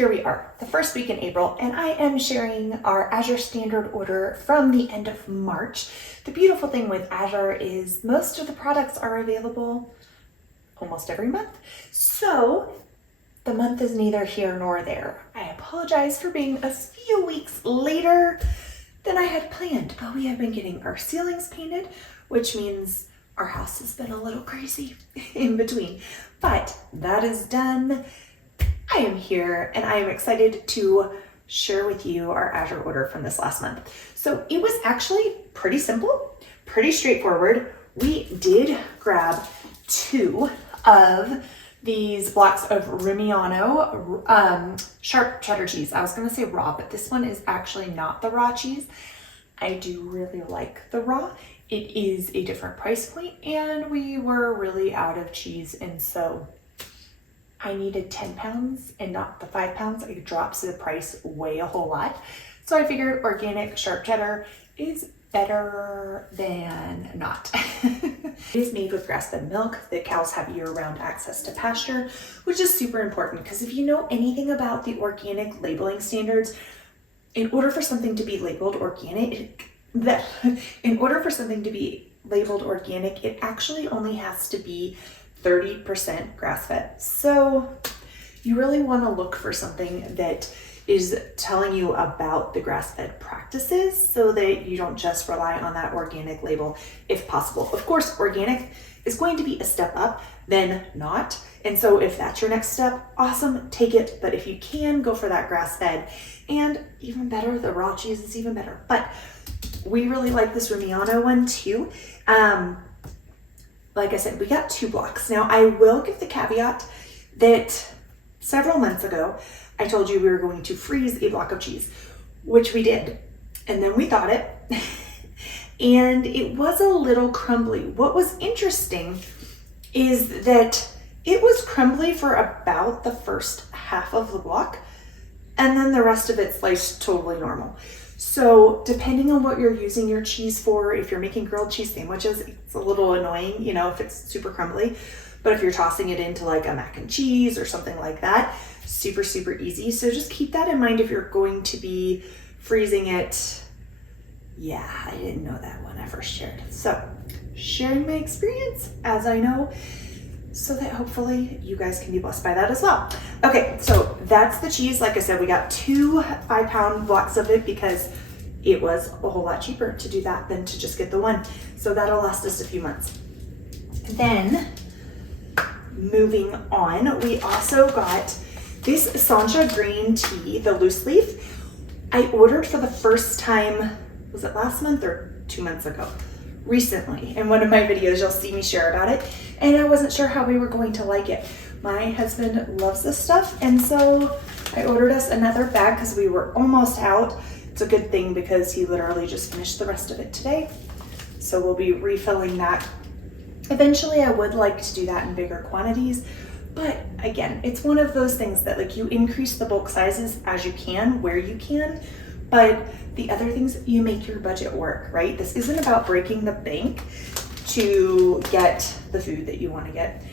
Here we are, the first week in April, and I am sharing our Azure Standard order from the end of March. The beautiful thing with Azure is most of the products are available almost every month. So the month is neither here nor there. I apologize for being a few weeks later than I had planned, but we have been getting our ceilings painted, which means our house has been a little crazy in between, but that is done. I am here and I am excited to share with you our Azure order from this last month. So it was actually pretty simple, pretty straightforward. We did grab 2 of these blocks of Rumiano sharp cheddar cheese. I was gonna say raw, but this one is actually not the raw cheese. I do really like the raw. It is a different price point and we were really out of cheese, and so I needed 10 pounds and not the 5 pounds. It drops the price a whole lot. So I figured organic sharp cheddar is better than not. It is made with grass-fed milk. The cows have year-round access to pasture, which is super important because if you know anything about the organic labeling standards, in order for something to be labeled organic, it actually only has to be 30% grass-fed. So you really want to look for something that is telling you about the grass-fed practices so that you don't just rely on that organic label if possible. Of course, organic is going to be a step up, then not. And so if that's your next step, awesome, take it. But if you can, go for that grass-fed, and even better, the raw cheese is even better. But we really like this Rumiano one too. Like I said, we got 2 blocks. Now I will give the caveat that several months ago, I told you we were going to freeze a block of cheese, which we did. And then we thawed it and it was a little crumbly. What was interesting is that it was crumbly for about the first half of the block, and then the rest of it sliced totally normal. So depending on what you're using your cheese for, if you're making grilled cheese sandwiches, it's a little annoying, you know, if it's super crumbly. But if you're tossing it into like a mac and cheese or something like that, super, super easy. So just keep that in mind if you're going to be freezing it. Yeah, I didn't know that when I first shared. So sharing my experience as I know, so that hopefully you guys can be blessed by that as well. Okay, so that's the cheese. Like I said, we got 2 5-pound blocks of it because it was a whole lot cheaper to do that than to just get the one. So that'll last us a few months. Then moving on, we also got this Sancha green tea, the loose leaf. I ordered for the first time, was it last month or 2 months ago? Recently. In one of my videos, you'll see me share about it. And I wasn't sure how we were going to like it. My husband loves this stuff. And so I ordered us another bag because we were almost out. It's a good thing because he literally just finished the rest of it today. So we'll be refilling that. Eventually, I would like to do that in bigger quantities. But again, it's one of those things that like you increase the bulk sizes as you can, where you can. But the other things, you make your budget work, right? This isn't about breaking the bank to get the food that you want to get.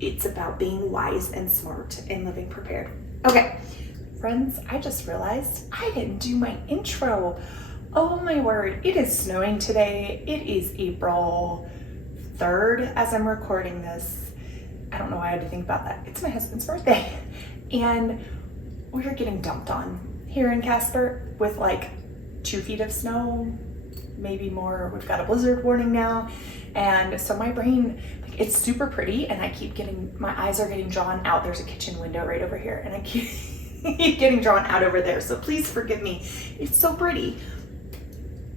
It's about being wise and smart and living prepared. Okay, friends, I just realized I didn't do my intro. Oh my word, it is snowing today. It is April 3rd as I'm recording this. I don't know why I had to think about that. It's my husband's birthday. And we are getting dumped on here in Casper with like 2 feet of snow, maybe more. We've got a blizzard warning now. And so my brain, like, it's super pretty and I keep getting, my eyes are getting drawn out. There's a kitchen window right over here and I keep getting drawn out over there. So please forgive me. It's so pretty.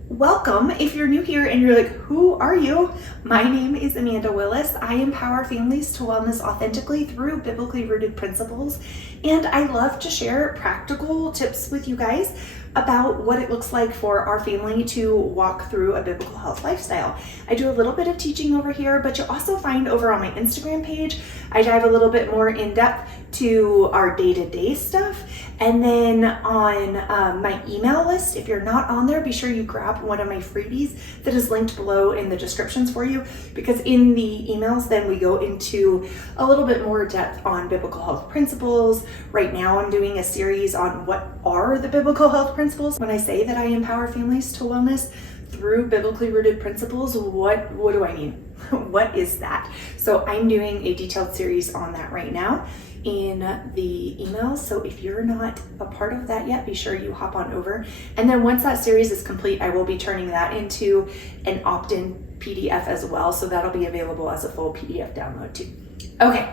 Welcome. If you're new here and you're like, who are you? My name is Amanda Willis. I empower families to wellness authentically through biblically rooted principles. And I love to share practical tips with you guys about what it looks like for our family to walk through a biblical health lifestyle. I do a little bit of teaching over here, but you'll also find over on my Instagram page, I dive a little bit more in depth to our day-to-day stuff. And then on my email list, if you're not on there, be sure you grab one of my freebies that is linked below in the descriptions for you, because in the emails then we go into a little bit more depth on biblical health principles. Right now I'm doing a series on what are the biblical health principles. When I say that I empower families to wellness through biblically rooted principles, what do I mean? What is that? So I'm doing a detailed series on that right now in the emails. So if you're not a part of that yet, be sure you hop on over. And then once that series is complete, I will be turning that into an opt-in PDF as well. So that'll be available as a full PDF download too. Okay,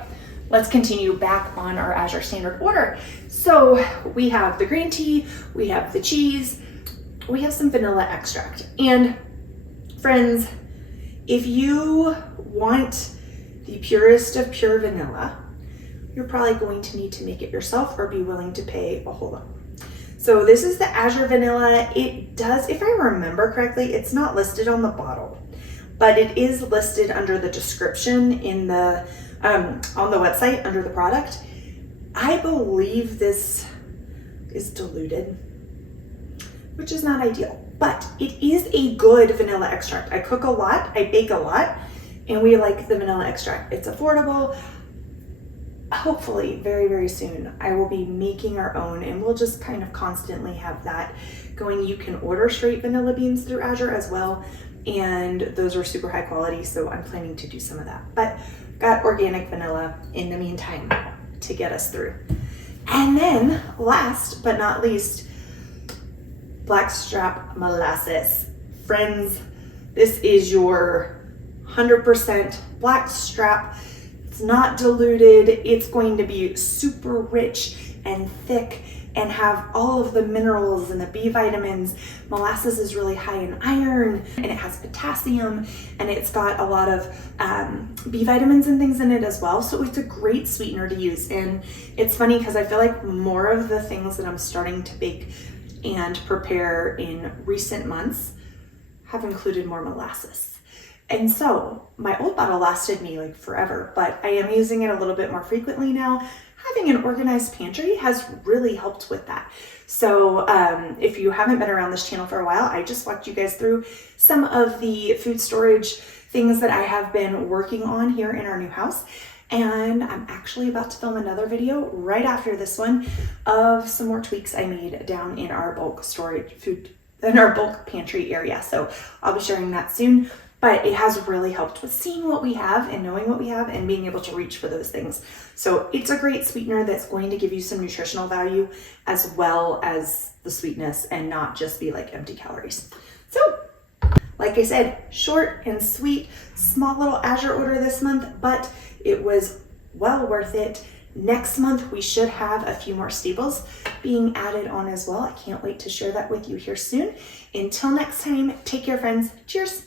let's continue back on our Azure Standard order. So we have the green tea, we have the cheese, we have some vanilla extract. And friends, if you want the purest of pure vanilla, you're probably going to need to make it yourself or be willing to pay a whole lot. So this is the Azure Vanilla. It does, if I remember correctly, it's not listed on the bottle, but it is listed under the description in the on the website under the product. I believe this is diluted, which is not ideal, but it is a good vanilla extract. I cook a lot, I bake a lot, and we like the vanilla extract. It's affordable. Hopefully very, very soon I will be making our own, and we'll just kind of constantly have that going. You can order straight vanilla beans through Azure as well, and those are super high quality, so I'm planning to do some of that. But got organic vanilla in the meantime to get us through. And then last but not least, blackstrap molasses. Friends, this is your 100% blackstrap. It's not diluted. It's going to be super rich and thick and have all of the minerals and the B vitamins. Molasses is really high in iron, and it has potassium, and it's got a lot of B vitamins and things in it as well. So it's a great sweetener to use. And it's funny because I feel like more of the things that I'm starting to bake and prepare in recent months have included more molasses. And so my old bottle lasted me like forever, but I am using it a little bit more frequently now. Having an organized pantry has really helped with that. So if you haven't been around this channel for a while, I just walked you guys through some of the food storage things that I have been working on here in our new house. And I'm actually about to film another video right after this one of some more tweaks I made down in our bulk storage in our bulk pantry area. So I'll be sharing that soon. But it has really helped with seeing what we have and knowing what we have and being able to reach for those things. So it's a great sweetener that's going to give you some nutritional value as well as the sweetness and not just be like empty calories. So like I said, short and sweet, small little Azure order this month, but it was well worth it. Next month, we should have a few more staples being added on as well. I can't wait to share that with you here soon. Until next time, take care, friends. Cheers.